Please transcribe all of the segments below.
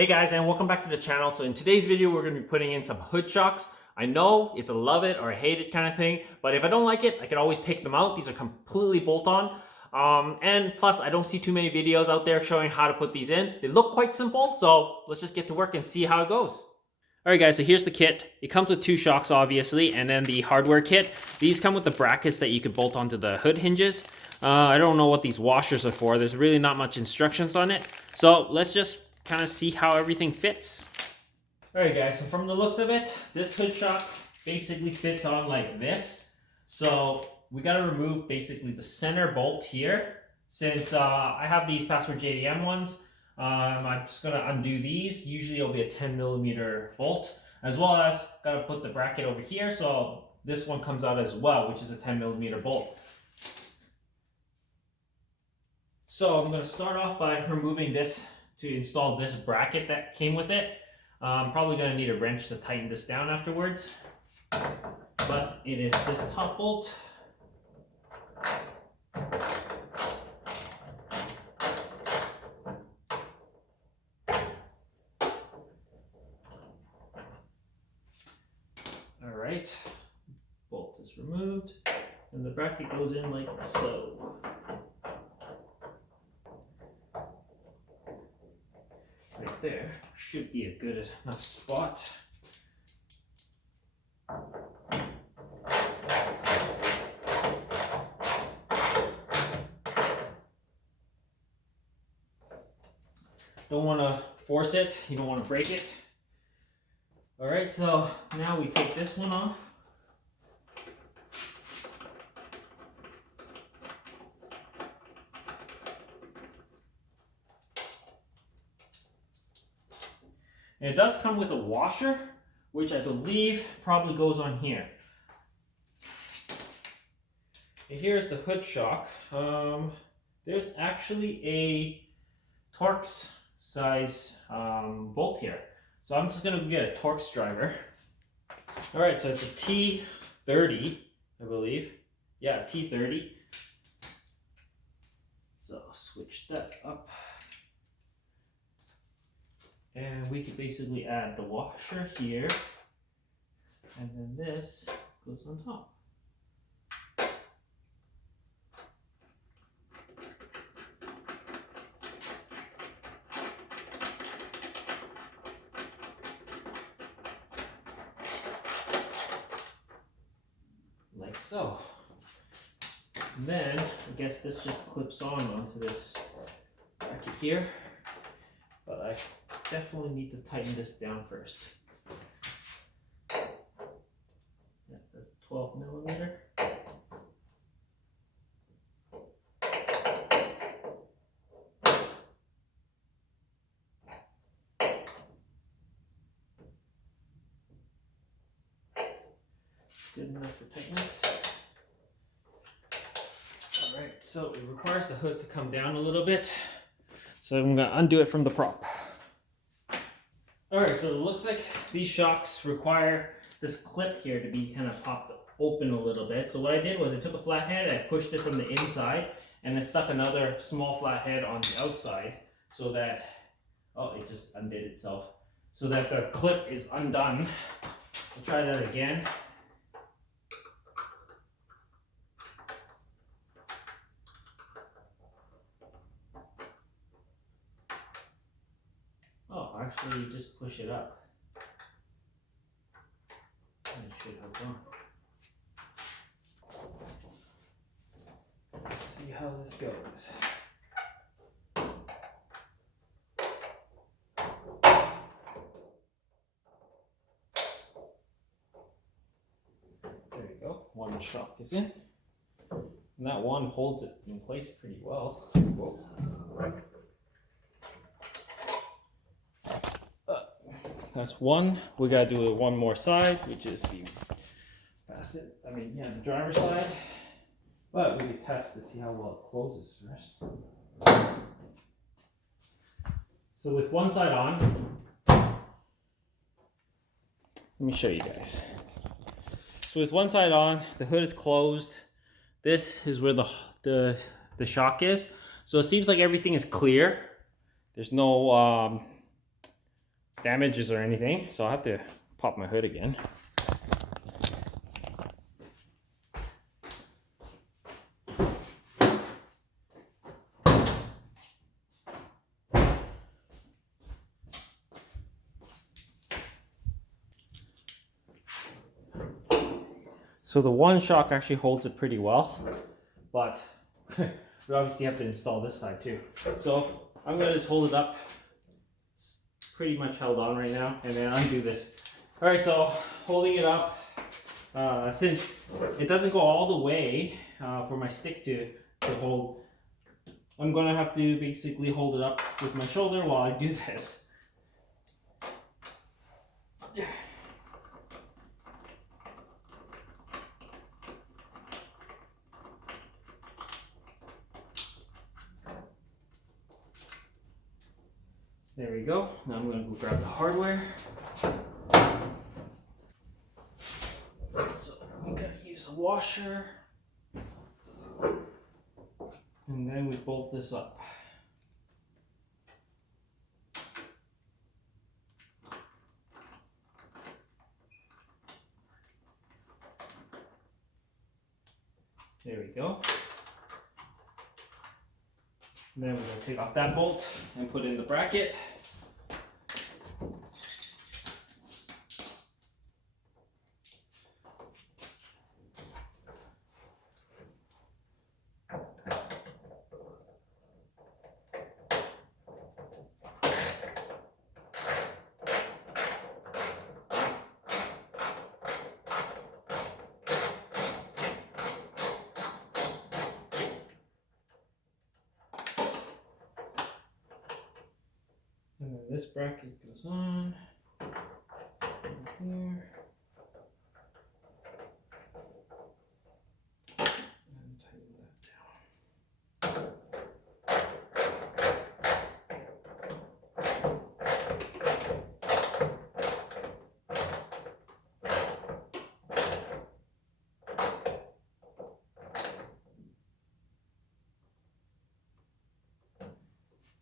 Hey guys, and welcome back to the channel. So in today's video, we're going to be putting in some hood shocks. I know it's a love it or hate it kind of thing, but if I don't like it, I can always take them out. These are completely bolt-on. And plus, I don't see too many videos out there showing how to put these in. They look quite simple, so let's just get to work and see how it goes. Alright guys, so here's the kit. It comes with two shocks obviously, and then the hardware kit. These come with the brackets that you could bolt onto the hood hinges. I don't know what these washers are for. There's really not much instructions on it. So let's just kind of see how everything fits. Alright guys, so from the looks of it, this hood shock basically fits on like this. So we got to remove basically the center bolt here. Since I have these Password JDM ones, I'm just going to undo these. Usually it'll be a 10mm bolt, as well as got to put the bracket over here. So this one comes out as well, which is a 10mm bolt. So I'm going to start off by removing this to install this bracket that came with it. I'm probably going to need a wrench to tighten this down afterwards. But it is this top bolt. Alright, bolt is removed, and the bracket goes in like so. Right there should be a good enough spot. Don't want to force it, you don't want to break it. Alright, so now we take this one off. And it does come with a washer, which I believe probably goes on here. And here's the hood shock. There's actually a Torx size bolt here. So I'm just going to get a Torx driver. Alright, so it's a T30, I believe. Yeah, T30. So switch that up. And we could basically add the washer here, and then this goes on top. Like so. And then I guess this just clips on onto this bracket here, but I definitely need to tighten this down first. That's 12mm. Good enough for tightness. Alright, so it requires the hood to come down a little bit. So I'm going to undo it from the prop. Alright, so it looks like these shocks require this clip here to be kind of popped open a little bit. So what I did was I took a flathead, I pushed it from the inside, and then stuck another small flathead on the outside so that, oh, it just undid itself. So that the clip is undone. I'll try that again. Oh, actually, you just push it up. And it should have gone. Let's see how this goes. There you go. One shock is in. And that one holds it in place pretty well. Whoa. That's one. We gotta do one more side, which is the the driver's side. But we could test to see how well it closes first. So with one side on, let me show you guys. So with one side on, the hood is closed. This is where the shock is. So it seems like everything is clear. There's no damages or anything, so I'll have to pop my hood again. So the one shock actually holds it pretty well, but we obviously have to install this side too. So I'm gonna just hold it up. It's pretty much held on right now, and then undo this. All right, so holding it up, since it doesn't go all the way for my stick to hold, I'm gonna have to basically hold it up with my shoulder while I do this. There we go. Now I'm going to go grab the hardware. So I'm going to use a washer. And then we bolt this up. There we go. And then we're going to take off that bolt and put in the bracket. And then this bracket goes on here. And tighten that down.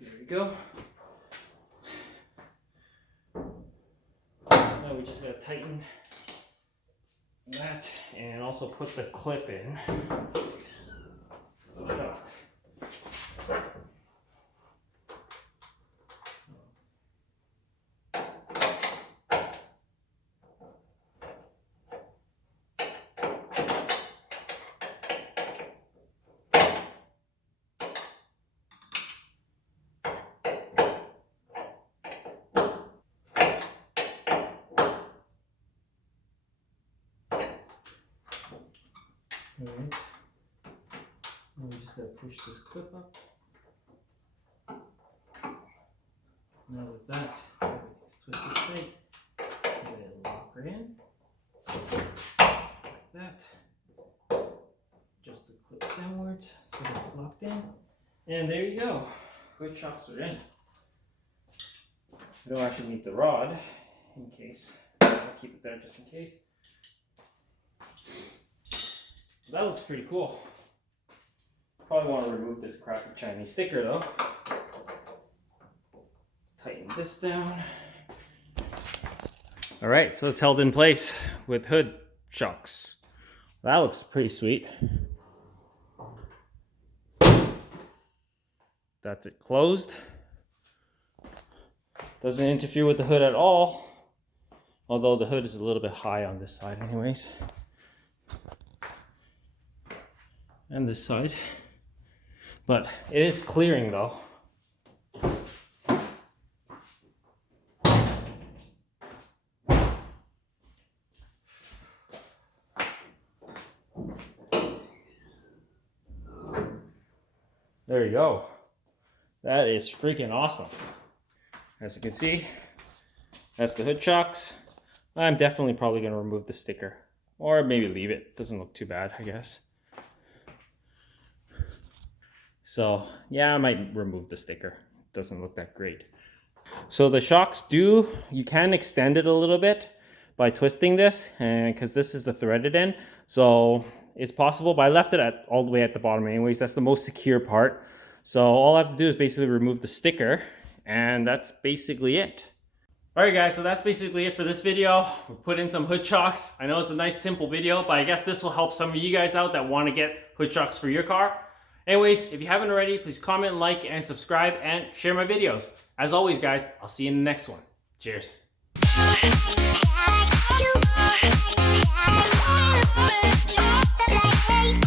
There we go. Now we just gotta tighten that and also put the clip in. Alright, now we just gotta push this clip up. Now with that, everything's twisted straight. Get it lock her in. Like that. Just the clip downwards so that it's locked in. And there you go. Hood shocks are in. I don't actually need the rod in case. I'll keep it there just in case. That looks pretty cool. Probably want to remove this crappy Chinese sticker though. Tighten this down. All right, so it's held in place with hood shocks. That looks pretty sweet. That's it closed. Doesn't interfere with the hood at all. Although the hood is a little bit high on this side anyways. And this side, but it is clearing though. There you go. That is freaking awesome. As you can see, that's the hood shocks. I'm definitely probably going to remove the sticker or maybe leave it. Doesn't look too bad, I guess. So yeah, I might remove the sticker. Doesn't look that great. So the shocks you can extend it a little bit by twisting this, and because this is the threaded end. So it's possible, but I left it all the way at the bottom anyways. That's the most secure part. So all I have to do is basically remove the sticker, and that's basically it. Alright guys, so that's basically it for this video. We put in some hood shocks. I know it's a nice simple video, but I guess this will help some of you guys out that want to get hood shocks for your car. Anyways, if you haven't already, please comment, like, and subscribe, and share my videos. As always guys, I'll see you in the next one. Cheers. Like